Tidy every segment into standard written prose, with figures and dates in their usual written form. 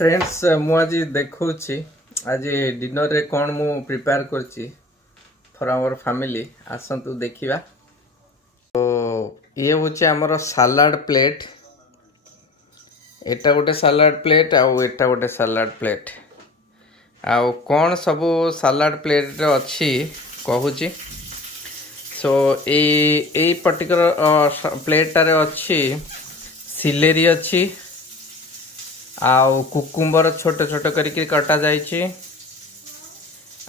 Friends मु आज देखूँ आज डिनर रे कौन मु प्रिपेयर करची फॉर आवर फैमिली आसतु देखिबा। तो ये होचे हमर सलाड प्लेट, एटा गोटे सलाड प्लेट आउ एटा गोटे सलाड प्लेट आउ कौन सब सलाड प्लेट रे अच्छी कहूची। सो ए पर्टिकुलर प्लेट रे अच्छी सिलेरी अच्छी आउ कुकुम्बर छोट छोट करके कटा जाइए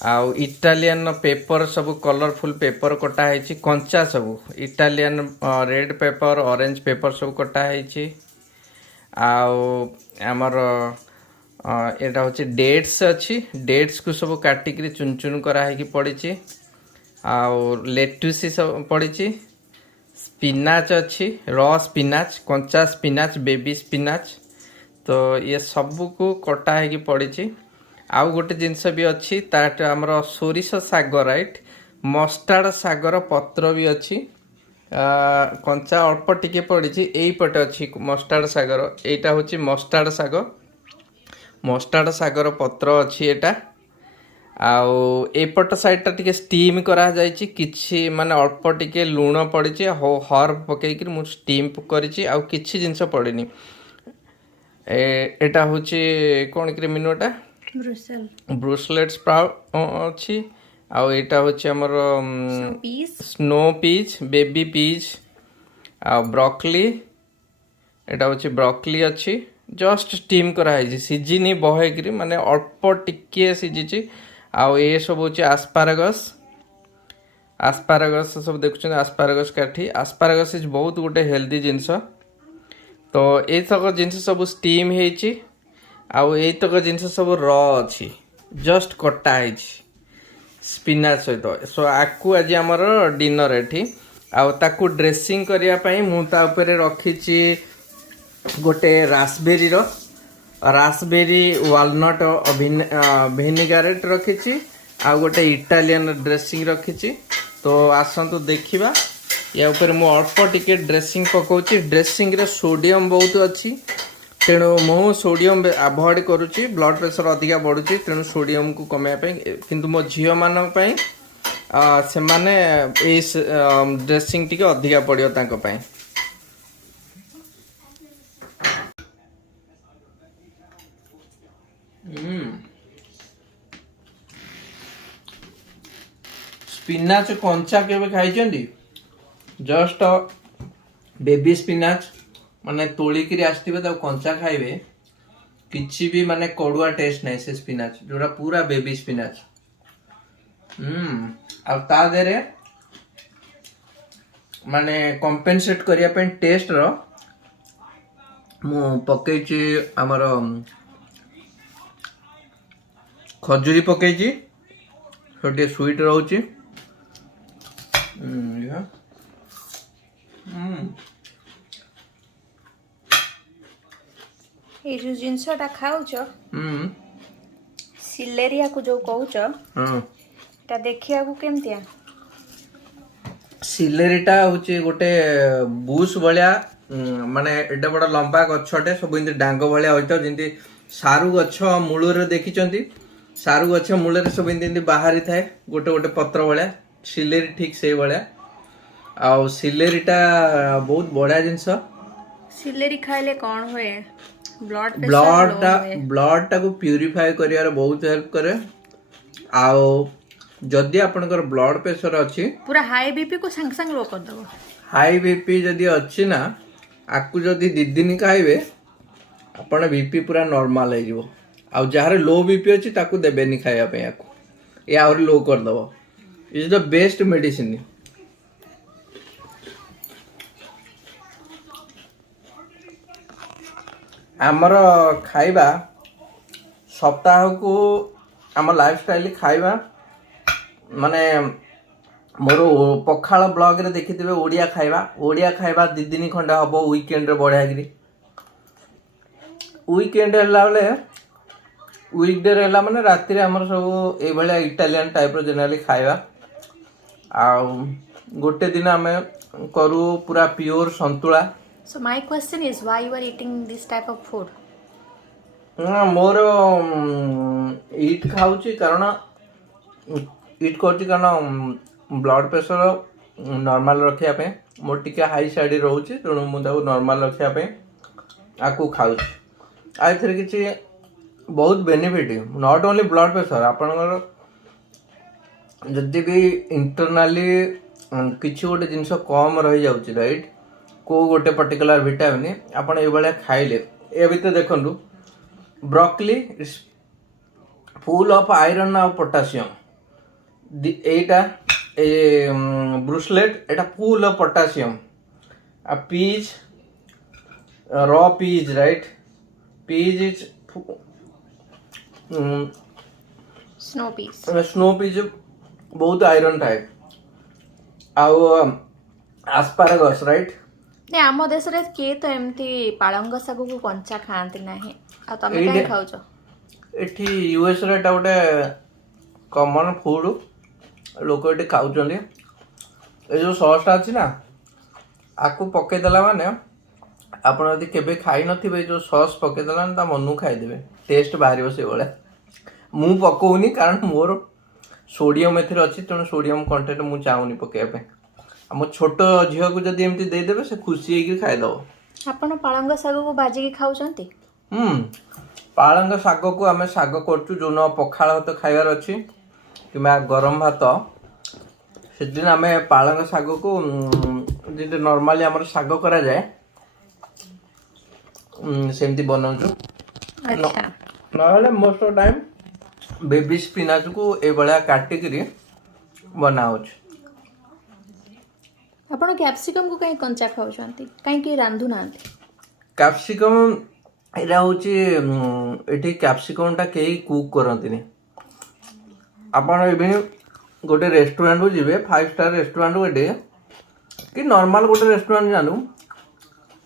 आउ इटालियन पेपर सब कलरफुल पेपर कटा है कंचा सब Italian red pepper orange paper सब कटा है आउ आमर एटा होची डेट्स अच्छी डेट्स को सब काटिक चुन चुन कराई पड़ी आउ लेटुसी सब पड़ी स्पिनाच अच्छी रॉ स्पिनाच कंचा स्पिनाच बेबी स्पिनाच तो ये सबू को कटा है पड़ी आउ गोटे जिनस भी अच्छी ताट आमर सोरिष साग राइट मस्टार्ड सागर पत्र भी अच्छी कंचा अल्प टिके पड़ी यही पटे अच्छी मस्टार्ड सागर एटा होची मस्टार्ड सागर पत्र अच्छी एटा आउ एपट साइड टा टिके स्टीम करा जायछि किछि माने अल्प टिके लूण पड़ी हर्ब पकईकि मु स्टीम करिछि आउ किछि जिनस पड़िनी एटा होची कौन कि मीनुटा ब्रुसेलेट स्प्राउट अच्छी आउ एटा होची हमर स्नो पीच बेबी पीच आ ब्रोकली एटा होची ब्रोकली अच्छी जस्ट स्टीम करा है सीझिनी बहेकरी माने अल्प टिके सीझिची आउ ए सब होची आस्पारागस सब देखुछन आस्पारागस काठी आस्पारागस इज बहुत गोटे हेल्दी जिंस तो ये तक जिनस सब स्टीम होती आउ ये तक जिनस सब र अच्छी जस्ट कटा है स्पिनाच सहित सो आकु आज आमर डिनर एठी आउ ताकू ड्रेसिंग करने मु ता ऊपर रखी गोटे रासबेरी वालनट विनेगारेट रखी आउ गोटे इटालियन ड्रेसिंग रखी तो आसतु देखिबा या ऊपर मु अल्प टिके ड्रेसिंग पकाउची ड्रेसिंग रे सोडियम बहुत अच्छी तेणु मु सोडियम अवॉइड करुची ब्लड प्रेशर अधिका बढ़ुची तेणु सोडियम को कमे किंतु मो झियो मान से माने ड्रेसिंग टिके अधिका पड़ियो तांको पई। स्पिनाच कंचा केबे खाइचंदी जस्ट बेबी स्पिनाच माने तोलिकी आसथिबे त कंचा खाइबे किछि भी माने कड़ुआ टेस्ट नहीं से स्पिनाच जोड़ा पूरा बेबी स्पिनाच आ ता देरे माने कंपेंसेट करिया पे टेस्ट रो मु पकेची हमर खजूरी पकेची छोटे स्वीट रहउची ये जो जिनसटा खाउछ सिलेरिया को जो कहउछ ता देखिया को केमतिया सिलेरीटा होची गोटे बुश भलिया माने एडा बड़ा लंबा गछटे सब इंदि डांग भलिया होइतो जिंदि सारू गछ मूलरे देखिचंती सारू गछ मूलरे सब इंदि बाहरी थाए गोटे गोटे पत्र भलिया सिलेरी ठीक से भलिया आउ सिलेरीटा बहुत बढ़िया जिनस सिलेरी खाइले कौन होए ब्लड टा को प्यूरिफाई करियार बहुत हेल्प करे आउ जदि आपनकर ब्लड प्रेशर अच्छी पूरा हाई बीपी को संग संग लो कर दबो हाई बीपी जदि अच्छी ना आकु जदि 2 दिन खाइबे आपण बीपी पूरा नॉर्मल हो जिवो आउ जहार लो बीपी अच्छी ताकू देबेनी खाइया पे आकु या और लो कर दबो इज द बेस्ट मेडिसिन। आमर खाइबा सप्ताह को आम लाइफस्टाइल खाइबा माने मोर पखाल ब्लॉग रे देखिथिबे ओडिया खाइबा 2 दिन खंडा हबो वीकेंड रे बढ़िया गिरी वीकेंड हला बेले वीकडे रहला माने राति रे हमर सब ए भलिया इटालियन टाइप रो जनरली खाइबा आ गोटे दिन आमे करू पूरा pure संतुला So my question is why you are eating this type of food? मोर इट खाऊची कारण इट करची कारण ब्लड प्रेशर नॉर्मल रखिया पे मोर टिके हाई साइड रोचे तेणु मुझे नॉर्मल रखिया पे आपको खाऊची आइथरे किसी बहुत benefit not only blood pressure आपनकर जदि भी इंटरनाली किसी गोटे जिनस कम रही जाउची राइट को गोटे पर्टिकुलर विटामिन आपण ए भलिया खाइले ए भितर देखंतु broccoli is full of iron और पोटासियम एटा ए ब्रुसलेट एटा फुल ऑफ पोटासियम आ peas raw peas right peas is snow peas बहुत आयरन थाए आउ आस्पारागस राइट नहीं आम देश रे किए तो एमती पालंग शाग को कंचा खाती ना आ तमे काहे खाउछ एठी यूएस रे एटा गोटे कॉमन फूड लोक एठी खाउछन्ती ए जो सॉस टा अछि ना आकु पके देला माने आपण यदि केबे खाई नथिबे जो सॉस पके देला ता मनु खाई देबे टेस्ट बाहरियो से बोले मु पकोउनी कारण मोर सोडियम एथिर अछि तेणु सोडियम कंटेंट मु चाहुनी पके पे हम छोट झील को जब एमती देदेवे से खुशी होगी खाईदेव आपण पालंग शाग को भाजी खाउछन्ती पालंग शाग को आम शाग करचु जो न पखाल भात खाइबार अच्छी कि गरम भात से दिन आम पालंग शाग को जी नॉर्मली आम शाग करा जाए सेमती बनाऊचु ना most of time baby spinach को ए भलिया काटिकरी बनाउछु आपण कैप्सिकम को कहीं कंचा खाउछन्ती कहीं के रांधु नांती कैप्सिकम एरा होची एठी कैप्सिकम टा केही कुक करंतिनी आपण इभिन गोटे रेस्टोरेंट को जिवे 5 स्टार रेस्टोरेंट गोटे कि नॉर्मल गोटे रेस्टोरेंट जानू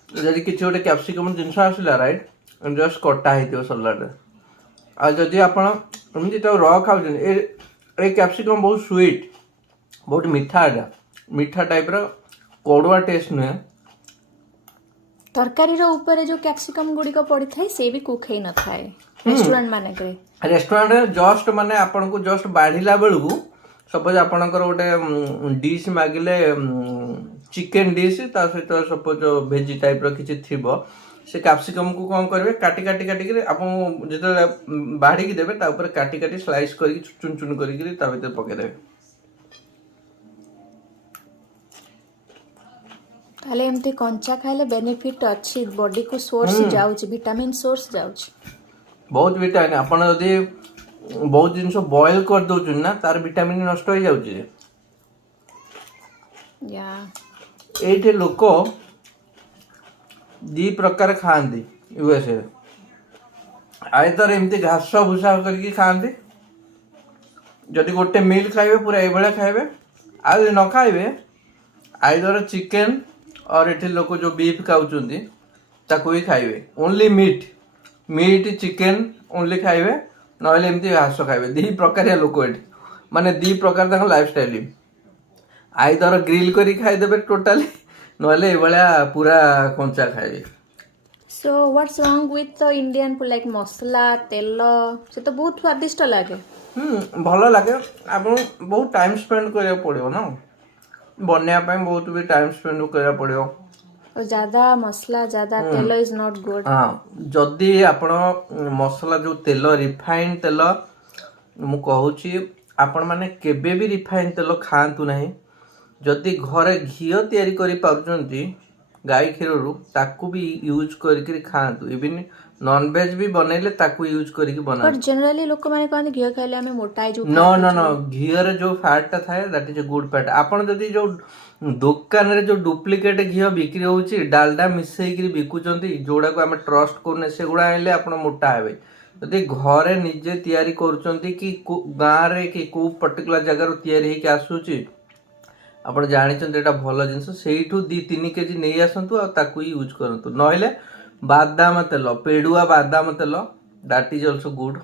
जदि किछि गोटे कैप्सिकम जिंस आसिला राइट जस्ट कटा हेतियो सलाड आ जदि आपण एमति तो रॉ खाउछन ए कैप्सिकम बहुत स्वीट बहुत मीठा टाइप रो कोडवा टेस्ट नुहे तरकारी रो ऊपर जो कैप्सिकम गुडी को पड़ी थाए से भी कुक हे न थाए रेस्टोरेंट माने करे रेस्टोरेंट रे जस्ट माने आपन को जस्ट बाढिला बेलु सपोज आपनकर गोटे डिश मागिले चिकन डिश ता सहित सपोज वेजी टाइप रो किछि थिबो से कैप्सिकम को कोन करबे काटी काटी काटी के आपन जेते बाढी की देबे ता ऊपर काटी काटी स्लाइस करी चुन चुन करी के ता भीतर पके देबे ताले एमती कंचा खाइले बेनिफिट अच्छी बॉडी को सोर्स जाउछ विटामिन सोर्स जाउछ बहुत विटामिन आपण यदि बहुत जिनस बॉयल कर दउछ ना तार विटामिन नष्ट हो जाउछ या एठे लोक दी प्रकार खांती यूएसए आइदर एमती घास भूसा करके खांती जदि गोटे मील खाइबे पूरा ए भले खाइबे आ न खाइबे आइदर चिकन और एठी लोक जो बीफ खाउचंती ताको ही खाइबे ओनली मीट चिकन ओनली खाइबे नहले एमती घास खाइबे दी प्रकार लोक एठी माने दी प्रकार ताको लाइफस्टाइल आइदर ग्रिल करी खाइ देबे टोटली नहले ए भलिया पूरा कंचा खाइबे so what's wrong with the Indian food like masala तेल से तो बहुत स्वादिष्ट लागे भल लागे आपण बहुत टाइम स्पेंड करिया पड़ियो ना बनया पे बहुत भी टाइम स्पेंड करिया पड़ियो और ज्यादा मसला ज्यादा तेल इज नॉट गुड हां जदी आपण मसला जो तेल रिफाइंड तेल मु कहूची आपण माने केबे भी रिफाइंड तेल खांतु नाही जदी घरे घियो तयारी करी पाउचंती गाय खीररू ताकू भी यूज करके खांतु इवन नॉन वेज भी बनेले ताकू यूज करके बना पर जनरली लोक माने कहन घियो खाइले हमें मोटाई जो नो घियो रे जो फैट ता थाए that is a good fat आपण जदी जो दुकान रे जो डुप्लीकेट घियो बिक्री होउची डालडा मिसई करी बिकुचंती जोडा को हम ट्रस्ट करने से गुडा आइले आपण मोटा हेबे जदी घरे निजे तयारी करूचंती कि गां रे कि को पर्टिकुलर जगह रो तयारी हे के आसुची आपण जानिचंती एटा भलो जिंस सेइठू 2-3 केजी नै आसंतु आ ताकू यूज करंतु नहले बादाम तेल पेडुआ बादाम तेल दैट इज आल्सो गुड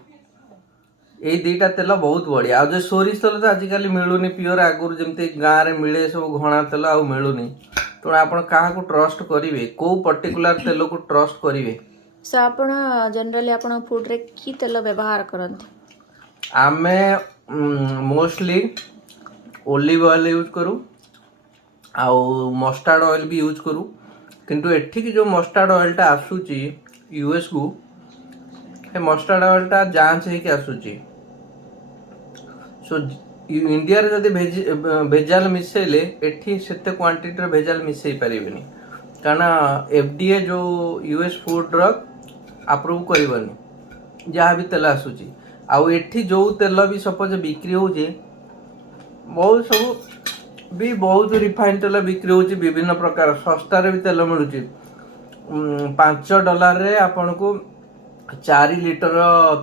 ए दीटा तेल बहुत बढ़िया आ जो सोरिष तेल तो आजिकल मिलूनी प्योर आगुर जमती गाँव में मिले सब घना तेल आ मिलूनी तेणु आप ट्रस्ट करेंगे कौ पर्टिकुलर तेल को ट्रस्ट करेंगे सो आपण जनरली आपण फूड रे की तेल व्यवहार करंती? आमे मोस्टली ओलिव ऑयल यूज करूँ आउ मस्टार्ड ऑयल भी यूज करूँ किंतु एठिक जो मस्टार्ड ऑयलटा आसूची यूएस को हे मस्टार्ड ऑयलटा जांच होकर आसूची सो इंडिया जदि भेजाल मिसेले एठी सेते क्वांटिटी भेजाल मिसई पारिबेनी कारण एफडीए जो यूएस फूड ड्रग अप्रूव करबनी जहाँ भी तेल आसूची आउ एठी जो तेल भी सपोज बिक्री होची बहुत सब भी बहुत रिफाइन तेल बिक्री होची विभिन्न प्रकार सस्तार भी तेल मिलूची $5 रे आपन को 4 लिटर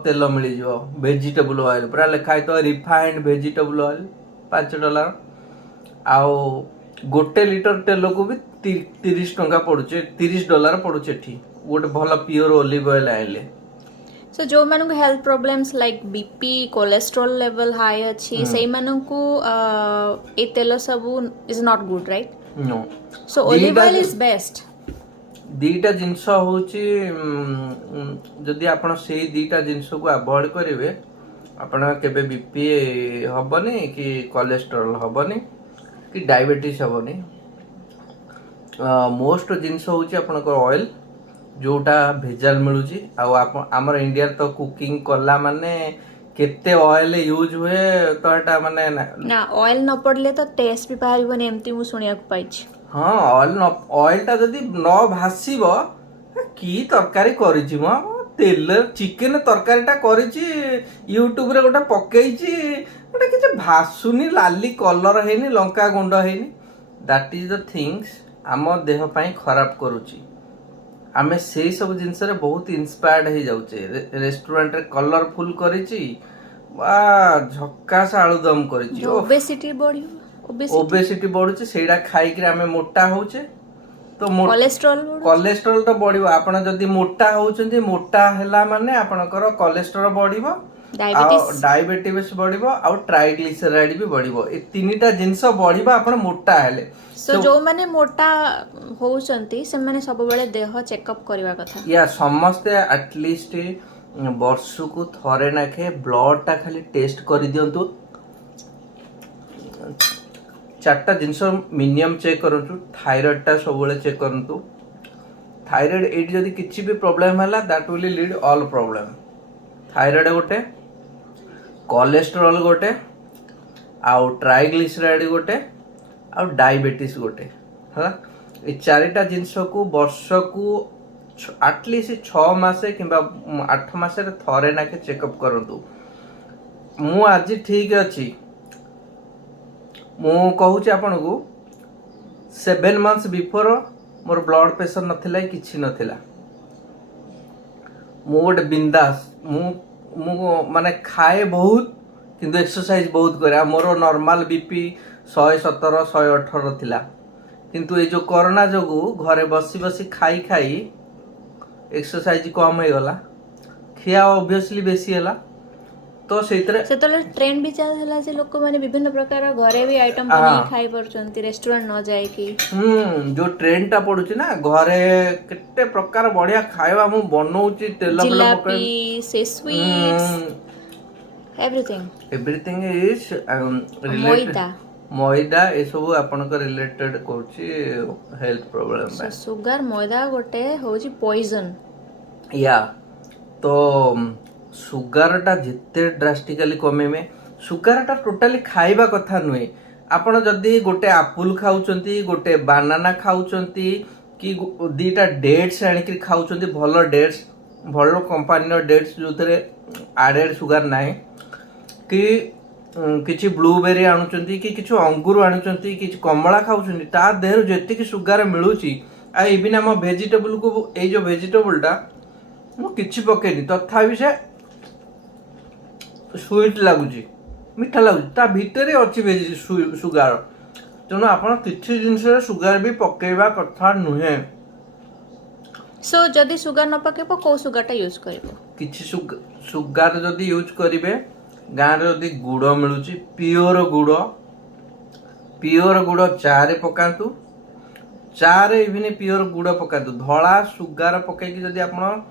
तेल मिल जाओ वेजिटेबल ऑयल पूरा लिखाई तो रिफाइंड वेजिटेबल ऑयल $5 आउ गोटे लिटर तेल को भी 30 टंका पड़ुचे $30 पड़ुचे एठी गोटे भल प्योर ओलिव ऑयल आइले सो जो मानक health problems like BP cholesterol level high अच्छी सही मानक ए तेल सब is not good right no so olive oil is best दीटा जिनस होची जदि आपण सेही दीटा जिनस को अवॉइड करिवे आपण केबे बीपी हबनी कि कोलेस्ट्रॉल हबनी कि डायबिटीज हबनी मोस्ट जिनस होची आपण को ऑयल जोटा भेजाल मिलूची आमर इंडिया तो कुकिंग कला माने केते ऑयल यूज हुए तो एटा माने ना ऑयल न पड़ले तो टेस्ट भी पारिबन एमती मु सुनिया को पाइछ हाँ ऑयल टा जदि न भासीब कि तरकारी करिछि म तेल चिकन तरकारी टा करिछि यूट्यूब रे गोटा पकेइछि गोटा किछ भासुनी लाली कलर हेनी लंका गुंड हेनी दैट इज द थिंग्स आम देह पई खराब करूछि आमे सेही सब जिनस रे बहुत इंस्पायर्ड हो जाउछे रेस्टोरेंट रे कलरफुल करिछि बा झक्कास आलुदम करिछि ओबेसिटी बॉडी ओबेसिटी बढ़ुचे सेटा खाई कि आमे मोटा होचे तो कोलेस्ट्रॉल तो बढ़िबो आपण जदी मोटा होचंती मोटा हैला माने आपणकर कोलेस्ट्रॉल बढ़िबो डायबिटीज बढ़िबो आ ट्राइग्लिसराइड भी बढ़िबो ए तीनटा जिंस बढ़िबो आपण मोटा हेले सो जो माने मोटा होचंती से माने सब बेले देह चेकअप करबा कथा या समस्ते एटलीस्ट वर्ष को थरे नाखे ब्लड टा खाली टेस्ट करि दियंतु 4टा जिनस मिनिमम चेक करंतु थायराइड टा सब बेले चेक करंतु थायराइड एट जदी किछि भी प्रॉब्लम हला that will lead all problem thyroid गोटे कोलेस्ट्रॉल गोटे आउ ट्राइग्लिसराइड गोटे आउ डायबिटीज गोटे हला ए चारिटा जिनस को वर्ष को एटलीस्ट 6 मासे किंबा 8 मासे रे थरे नाके चेकअप करंतु मु आज ठीक अछि मु कहूची आपन को 7 मंथ्स बिफोर मोर ब्लड प्रेशर नथिला किछि नथिला मु गोटे बिंदास मु माने खाए बहुत किंतु एक्सरसाइज बहुत करे मोर नॉर्मल बीपी 117 118 थिला किंतु ए जो कोरोना जोगु घरे बसी बसी खाई खाई एक्सरसाइज कम हो गला खिया ऑब्वियसली बेसी हला तो सेतले ट्रेंड भी चल हला जे लोक माने विभिन्न प्रकार घरे भी आइटम बनै खाई परचंती रेस्टोरेंट न जाय की जो ट्रेंड टा पडुची ना घरे केते प्रकार बढ़िया खाଇବା मु बनौची तेल बेला जिलापी से स्वीट्स एवरीथिंग इज मैदा ए सब आपन को रिलेटेड कोची हेल्थ प्रॉब्लम बा सुगर मैदा गोटे होची पॉइजन या तो सुगर टा जिते ड्रास्टिकली कमेमे सुगर टा टोटाली खाइबा कथा नुहे आपण जदी गोटे एप्पल खाउचंती गोटे बनाना खाउचंती कि दीटा डेट्स आनी कि खाउचंती भलो डेट्स भलो कंपनी नो डेट्स जोथरे एडेड सुगर नाही कि किछि ब्लूबेरी आनुचंती कि किछु अंगूर आनुचंती कि कमला खाउचंती ता देहर जेति कि सुगर मिलुची आ इबिन हम वेजिटेबल को ए जो वेजिटेबल टा मु किछि पकेनी तथापि से स्वीट लागुची मिठा लागुची ता भीतर अछि सुगर तेणु आपण किछि जिंस रे सुगर भी पकेबा कथा नुहे सो जदी सुगर न पकेबो को सुगर टा यूज करबो किछि सुगर जदी यूज करिवे गाँव जदि गुड़ मिलूची प्योर गुड़ चारे पकातु चारे इभिन प्योर गुड़ पकातु धला सुगार पकईकी जदि आपण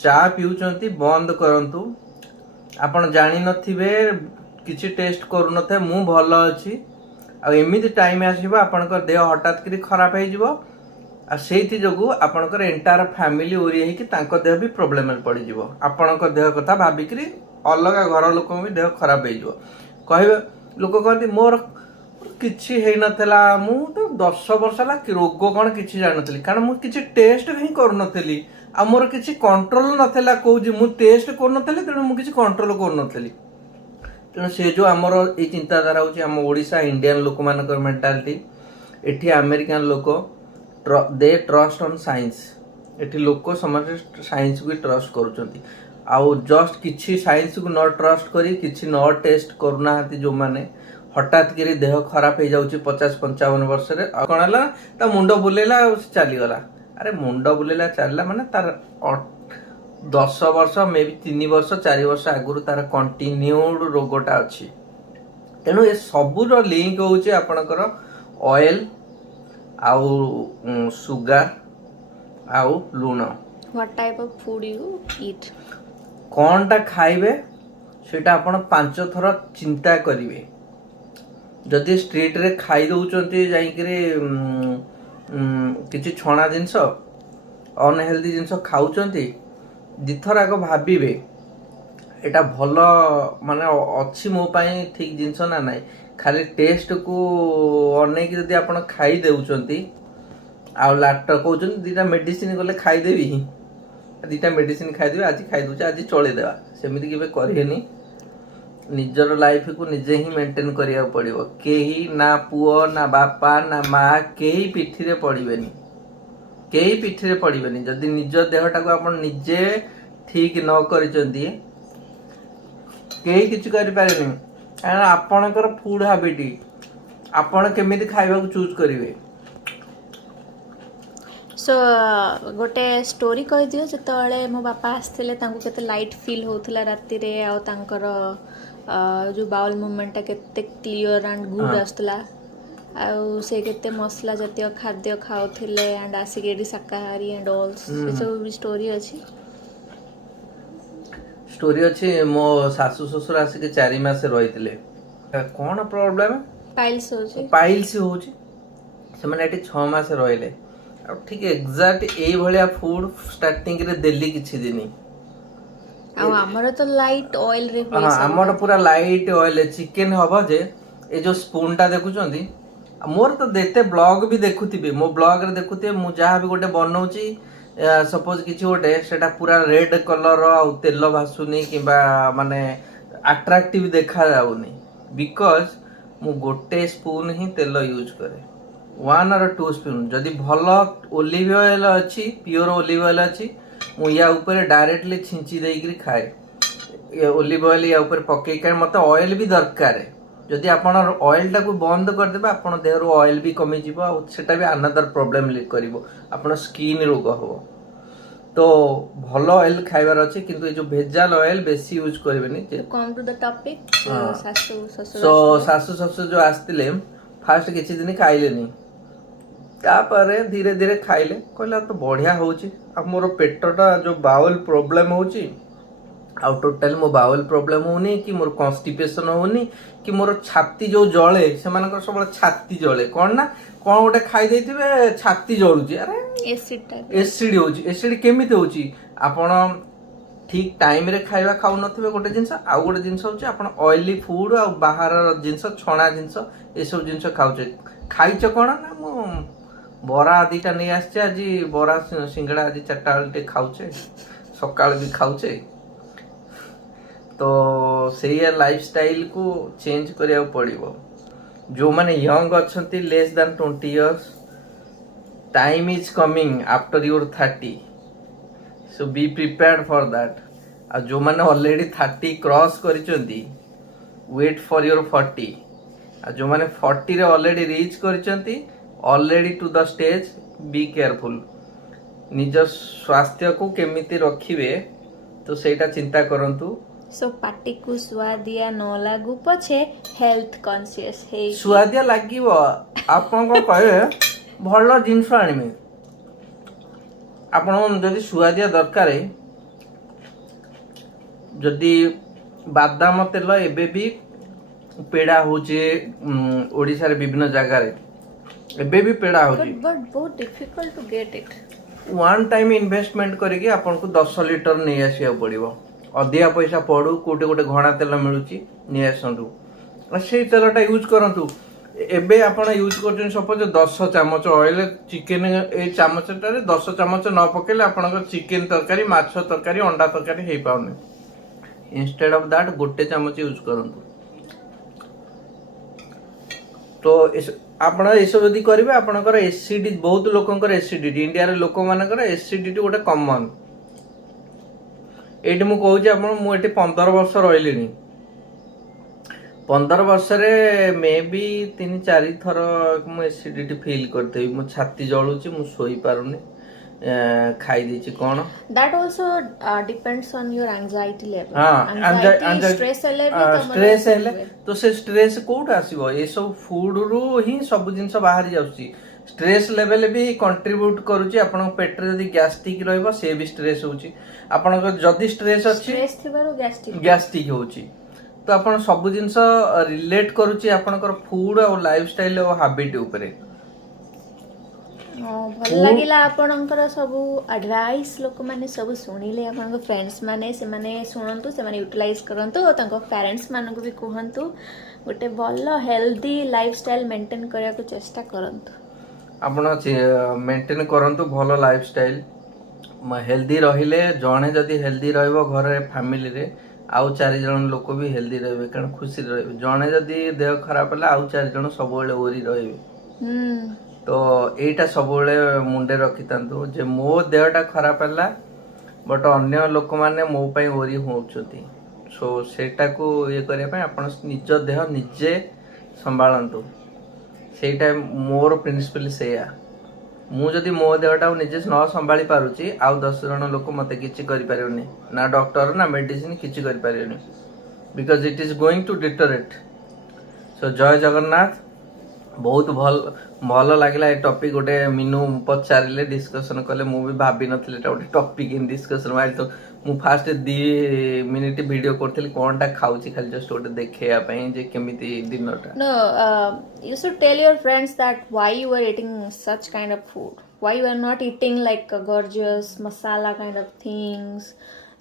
चा पिउचंती बंद करंतु आपण जानि नथिबे किछि टेस्ट करू नथे मु भल अछि आ एमिति टाइम आसीबो आपनकर देह हठात करी खराब हे जिवो आ सेति जोगु आपनकर एंटायर फैमिली ओरी हे कि तांको देह भी प्रॉब्लम में पड़ी जिवो आपनकर देह कथा भाबी करी अलग घर लोक भी देह खराब हे जिवो कहबे लोक कहती मोर किछि हे नथला मु तो 10 वर्ष ला रोग कोन किछि जान नथली कारण मु किछि टेस्ट ही करू नथली आ मोर किछि कंट्रोल नथला कहू मु टेस्ट करू नथली तेणु मु किछि कंट्रोल करू नथली तेणु से जो आमर ये चिंताधारा हूँ आम ओडिशा इंडियन लोक मान मेंटालिटी एठी अमेरिकन लोक दे ट्रस्ट ऑन साइंस एठी लोक समझ साइंस को ट्रस्ट करूछंती आउ जस्ट किछि साइंस को न ट्रस्ट करी किछि न टेस्ट करूना जो माने हठात करी देह खराब हो जाउची 50-55 वर्ष रे कोन हला ता मुंडो बुलेला चली गला अरे मुंडो बुलेला चलला माने तार 10 वर्ष मे भी 3 वर्ष 4 वर्ष आगुरु तार कंटिन्यूड रोगटा अछि तेणु ये सबुर लिंक होउचे आपनकर ऑयल आउ सुगर आउ लूण what type of food you eat कोनटा खाइबे सेटा आपण 5 थर चिंता करिवे जदि स्ट्रीट रे खाई दउचंती जाई करे किछि छणा जिंस अनहेल्दी जिंस खाउचंती दिथर आग भाबिबे एटा भल माने अच्छी मो पाई ठीक जिंस ना नाई खाली टेस्ट को अनेक जदि आपण खाई देउचंती आ लाटर कहउचंती दीटा मेडिसिन गले खाई देबी दीटा मेडिसिन खाई देबी आज खाई दउछ आज चले देबा सेमिति केबे करिहेनी निजर लाइफ को निजे ही मेंटेन करिया पड़िबो केही ना पुओ ना बापा ना माँ केही पिठी रे पड़िबेनी केही पिठी रे पड़िबेनी जदि निज देहटा को आपण निजे ठीक न करिचंती केही किछ करि पारेनी कारण आपणकर फूड हैबिट आपण केमिति खाइबा को चूज करिवे सो गोटे स्टोरी कहि दियो जतले मो बापा आस्थिले तांको केते लाइट फील होउथला राती रे आ तांकर जो बाउल मूवमेंट केते क्लियर एंड गुड आस्तला आउ से केते मसला जातीय खाद्य खाउथिले एंड आसिकेडी शाकाहारी एंड ऑल्स से सब स्टोरी अछि मो सासु ससुर आसिके 4 मास रहितले कोन प्रॉब्लम पाइल्स होची से माने एटी 6 मास रहिले आ ठीक एग्जैक्ट एई भलिया फूड स्टार्टिंग रे देली किछि दिनी आ हमर तो लाइट ऑयल रे हां हमर पूरा लाइट ऑयल चिकन हबो जे ए जो स्पून टा देखुचंदी मोर तो देते ब्लॉग भी देखुथिबे मो ब्लॉग रे देखुथिबे मु जहा भी गोटे बनौची सपोज किछि गोटे सेटा पूरा रेड कलर आ तेल भासुनी किबा माने अट्रैक्टिव देखा जाउनी बिकॉज मु गोटे स्पून ही तेल यूज करे 1 और 2 स्पून जदि भल ओलिव ऑयल अछि प्योर ओलिव ऑयल अछि मु या ऊपर डायरेक्टली छिंची देइकरी खाए ये ओलिव ऑयल या ऊपर पके के मते ऑयल भी दरकार है जदि आपण ऑयल टा को बंद कर देबा आपण देह रो ऑयल भी कमी जिवो आ सेटा भी अनदर प्रॉब्लम लिक करिवो आपण स्किन रोग हो तो भल ऑयल खाइबार अछि किंतु ए जो भेजाल ऑयल बेसी यूज करबेनी कम टू द टॉपिक सासु ससुर जो आस्तिले फास्ट किछि दिन खाइलेनी तापरे धीरे धीरे खाइले कहला तो बढ़िया होची आ मोर पेटटा जो बाउल प्रॉब्लम होची आ टोटल मो बाउल प्रॉब्लम होनी कि मोर कॉन्स्टिपेशन होनी कि मोर छाती जो जळे से मानकर सब छाती जळे कोन ना कोन गोटे खाइ दैथिबे छाती जळुची अरे एसिड होची एसिड केमिते होची आपण ठीक टाइम रे खाइबा खाउ नथिबे गोटे जिंस आ गोटे जिंस होची आपण ऑयली फूड आ बाहर जिंस छणा जिंस ए सब जिंस खाउचे खाइछ कोन ना मो बरा आदिटा नहीं आसছে আজি बरा सिंगड़ा आज 4टा बेलटे खाउचे सकाळ भी खाउचे तो सेही लाइफस्टाइल को चेंज करिया पड़िबो जो माने यंग अछंती less than 20 years time is coming after your 30 so be prepared for that आ जो माने ऑलरेडी 30 क्रॉस करिचंती वेट फॉर योर 40 आ जो माने 40 रे ऑलरेडी रीच करिचंती already to the stage be careful निज स्वास्थ्य को केमिति रखिबे तो सेटा चिंता करंतु सो पार्टी को स्वादिया न लागू पछे हेल्थ कॉन्शियस हे स्वादिया लागिवो आपन को कहे भलो जिंस आनिमे आपन जदि स्वादिया दरकार जदि बादाम तेल एबे भी पेड़ा होचे ओडिशा रे विभिन्न जगह रे एबे भी पेड़ा होची but बहुत difficult to get it. One time investment करके आपन को 10 लीटर नहीं आसिया पड़िबो अधिया पैसा पड़ू कोटे कोटे घणा तेल मिलुची नहीं आसंतु से तेलटा यूज करंतु एबे आपण यूज करछन सपोज 10 चामच ऑयल चिकन ए चामचटारे 10 चामच न पकेले आपण चिकन तरकारी माछ तरकारी अंडा तरकारी हे पाउने इंस्टेड ऑफ दैट गोटे चामच यूज करंतु तो आपण एसो जदि करिवे आपणकर एसिडिटी बहुत लोकंकर एसिडिटी इंडिया रे लोक मानकर एसिडिटी गोटे कॉमन एटी मु कहूची आपण मु एटी 15 वर्ष रहिलेनी 15 वर्ष रे मे बी 3-4 थर मु एसिडिटी फील करते मो छाती जळुची मु सोई पारुनी खाई देची कोन That also depends on your anxiety level. anxiety stress level stress हेले तो से स्ट्रेस कोड आसीबो ए सब फूड रु ही सब जिंस बाहर जाउची स्ट्रेस लेवल भी कंट्रीब्यूट करूची आपण पेट रे जदी गैस्ट्रिक रहइबो से भी स्ट्रेस होची आपण जदी स्ट्रेस अछि stress थिबारो गैस्ट्रिक होची तो आपण सब जिंस रिलेट करूची आपणकर फूड और लाइफस्टाइल और हैबिट ऊपर ଭଲ ଲାଗିଲା ଆପଣଙ୍କର ସବୁ ଆଡଭାଇସ୍ ଲୋକମାନେ ସବୁ ଶୁଣିଲେ ଆପଣଙ୍କ ଫ୍ରେଣ୍ଡସ୍ ମାନେ ସେମାନେ ଶୁଣନ୍ତୁ ସେମାନେ ୟୁଟିଲାଇଜ କରନ୍ତୁ ଆଉ ତାଙ୍କ ପ୍ୟାରେଣ୍ଟସ୍ ମାନଙ୍କୁ ବି କୁହନ୍ତୁ ଗୋଟେ ଭଲ ହେଲ୍ଦି ଲାଇଫଷ୍ଟାଇଲ ମେଣ୍ଟେନ୍ କରିବାକୁ ଚେଷ୍ଟା କରନ୍ତୁ ଆପଣ ମେଣ୍ଟେନ୍ କରନ୍ତୁ ଭଲ ଲାଇଫଷ୍ଟାଇଲ ହେଲ୍ଦି ରହିଲେ ଜଣେ ଯଦି ହେଲ୍ଦି ରହିବ ଘରେ ଫ୍ୟାମିଲିରେ ଆଉ 4 ଜଣ ଲୋକ ବି ହେଲ୍ଦି ରହିବେ କାରଣ ଖୁସି ରହିବେ ଜଣେ ଯଦି ଦେହ ଖରାପ ହେଲା ଆଉ 4 ଜଣ ସବୁବେଳେ ଓରି ରହିବେ तो एटा सबले मुंडे रखितांतु जे मो देहटा खराब है बट अन्य लोक माने मो पई ओरी होउछती सो सेटा को ये करे पय आपण निज देह निजे संभालंतु सेटा मोर प्रिंसिपल सेया मु जदी मो देहटा निजे न संभाली पारुची आउ 10 जण लोक मते किछि करि पारियोनी ना डॉक्टर ना मेडिसिन किछि करि पारियोनी because it is going to deteriorate so जय जगन्नाथ बहुत भल लगे ये टॉपिक गोटे मीनू पचारे डिस्कशन कले मु भी भाभी नथिले गोटे टॉपिक इन डिस्कशन माइल तो मु फास्ट 2 मिनिट वीडियो करथली कोनटा खाउची खाली जस्ट गोटे देखेया पई जे केमिति डिनरटा No, you should tell your friends that why you are eating such kind of food. Why you are not eating like a gorgeous masala kind of things,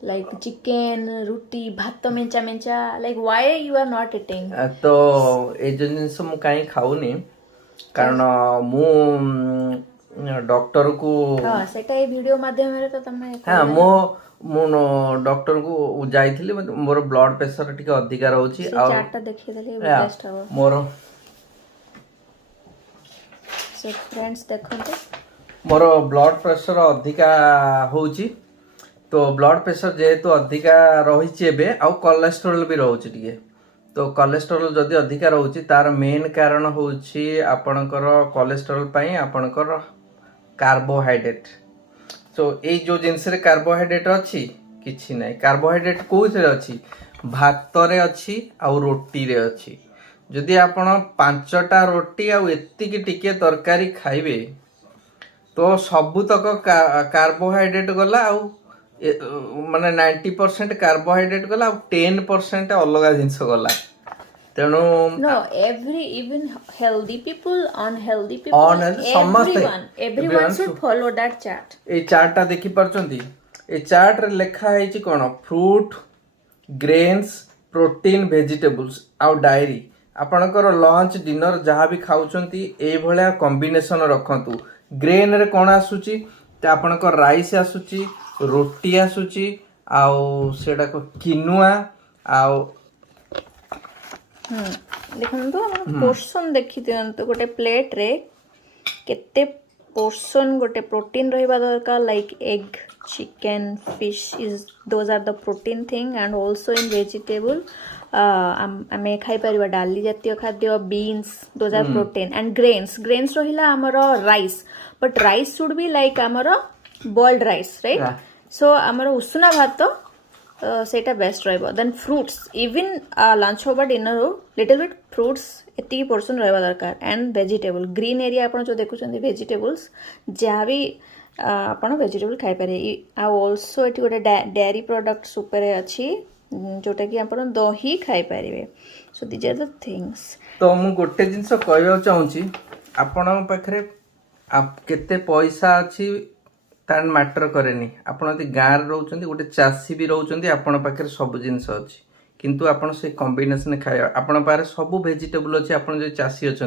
like chicken, roti, bhat mencha mencha. Like why you are not eating? तो ए जो जिनस मु काई खाउनी कारण मु doctor को हां सेटा ए video माध्यम रे तो तमे हां मो डॉक्टर को जाइथिली मोर ब्लड प्रेशर टिके अधिक रहउची आ चार्ट देखि देले बेस्ट हो मोर सो फ्रेंड्स देखंते मोर ब्लड प्रेशर अधिका होउची तो ब्लड प्रेशर जेहेतु अधिका रही एबे आउ कोलेस्ट्रोल भी रोचे टिके तो कोलेस्ट्रोल जदि अधिका रोचे तार मेन कारण होउची आपणकर कोलेस्ट्रोल पई आपणकर कार्बोहाइड्रेट सो ए जो जिंस रे कार्बोहाइड्रेट अछि किछि नै कार्बोहाइड्रेट कोइसे अछि भात रे अछि आउ रोटी रे अछि जदि आपण 5टा रोटी आउ एतिकी टिके तरकारी खाइबे तो सबुतक कार्बोहाइड्रेट गला आउ माने 90% कार्बोहाइड्रेट गला 10% अलग जिंस गला तेणु no even healthy people unhealthy people everyone should follow that chart A chart ता देखि परचंती ए चार्ट रे लेखा है छि कोन फ्रूट ग्रेन्स प्रोटीन वेजिटेबल्स आउ डायरी आपणकर लंच डिनर जहाँ भी खाउचंती ए भलिया कॉम्बिनेशन रखंतु ग्रेन रे कोन आसुची ते आपणकर राइस आसुची रोटी आसुची आउ सेडा को किनुआ आउ देखंतु पोर्शन देखि दियंतु गोटे प्लेट रे केते पोर्शन गोटे प्रोटीन रहिबा दरकार like egg chicken fish is those are the protein thing and also in vegetable आमे खाई परिबा डाली जातीय खाद्य beans those are protein and grains रहिला हमरो rice but rice should be like हमरो boiled rice right so हमरो उसना भात सेटा बेस्ट रहइबो देन फ्रूट्स इवन लंच होबा डिनर हो लिटिल बिट फ्रूट्स एती पोर्शन रहबा दरकार एंड वेजिटेबल ग्रीन एरिया आपण जो देखुचंदी वेजिटेबल्स जहाँ भी आपण वेजिटेबल खाई पारे आ आल्सो एटी गोटे डेयरी प्रोडक्ट्स ऊपर अछि जोटा कि आप दही खाई पारे. So these are the things. तो मु गोटे जिनस कहवा चाहूँगी आपण पाखे केते पैसा अच्छी तार मैटर करेनि. आपण यदि गाँव रोचे गोटे चाषी भी रोचे आपण पाखे सब जिनस अच्छी किंतु आपण से कॉम्बिनेशन खाଇବା आपण पाखे सब वेजिटेबल अच्छी. आपण जो चाषी अच्छा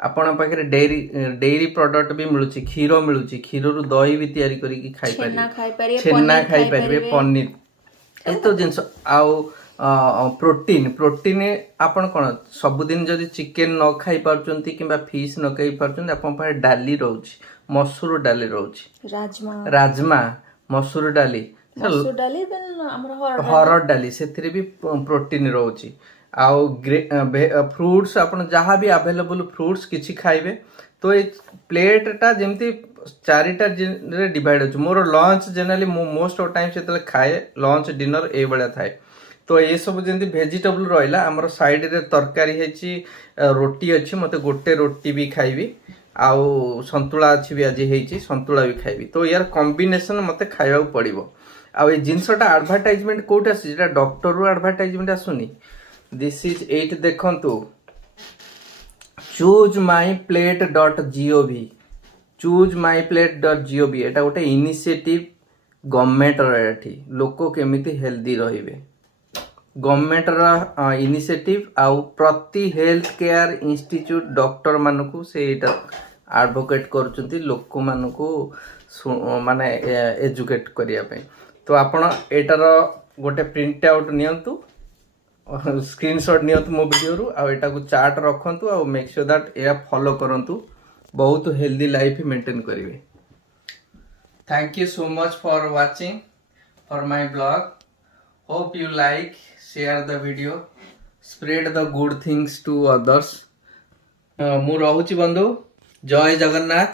आपण पाखे डेयरी प्रोडक्ट भी मिलूँ क्षीर मिलूँ क्षीर रु दही भी तैयारी करके खाई पारे छेना खाई पारे पनीर ये तो जिनस आउ प्रोटीन आपण कौन सबुदिन जदि चिकेन न खाई पार्टी कि फिश न खाई पार्टी आप डाली रोचे मसूर डाली रोचे राजमा मसूर डाली हरड़ डाली से भी प्रोटीन रोचे आउ फ्रूट्स आपण जहाँ भी अवेलेबल फ्रूट्स किसी खाइबे. तो ये प्लेटा जमती चारिटा डिवाइड हो. मोर lunch generally most of time से खाए लंच डिनर ये भाया थाए. तो ये सब जमी भेजिटेबल रहा आमर साइड रे तरकारी है रोटी अच्छी मत गोटे रोटी भी खाइबी आउ संतुला अच्छी भी आज है संतुला भी खाइबी. तो यार कॉम्बिनेशन मत खावा पड़ो. आउ ये जिनसटा एडवर्टाइजमेंट कोट आसी डॉक्टर रु एडवर्टाइजमेंट आसुनी. दिस इज एट देखंतु choosmyplate.gov choosmyplate.gov एटा गोटे इनिशिएटिव गवर्नमेंट एठी लोक केमिति हेल्दी रहिबे. गवर्नमेंट रा इनिशिएटिव आउ प्रति हेल्थ केयर इंस्टीट्यूट डॉक्टर मानकू से एटा एडवोकेट करचंती लोक मानकू माने एजुकेट करिया पे. तो आपण एटार गोटे प्रिंट आउट नियंतु स्क्रीनशॉट नियंतु मो वीडियो रु आ एटा को चार्ट रखंतु आ मेक श्योर दैट ए फॉलो करंतु बहुत हेल्दी लाइफ मेंटेन करिवे. Thank you so much for watching for my blog. Hope you like share the video spread the good things to others. मु रहूची बंधु जय जगन्नाथ.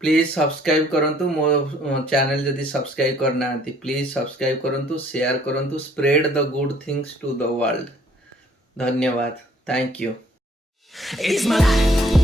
प्लीज सब्सक्राइब करंतु मो चैनल जदि सब्सक्राइब करना प्लीज सब्सक्राइब करंतु शेयर करंतु spread the good things to the world. धन्यवाद. Thank you. It's my life.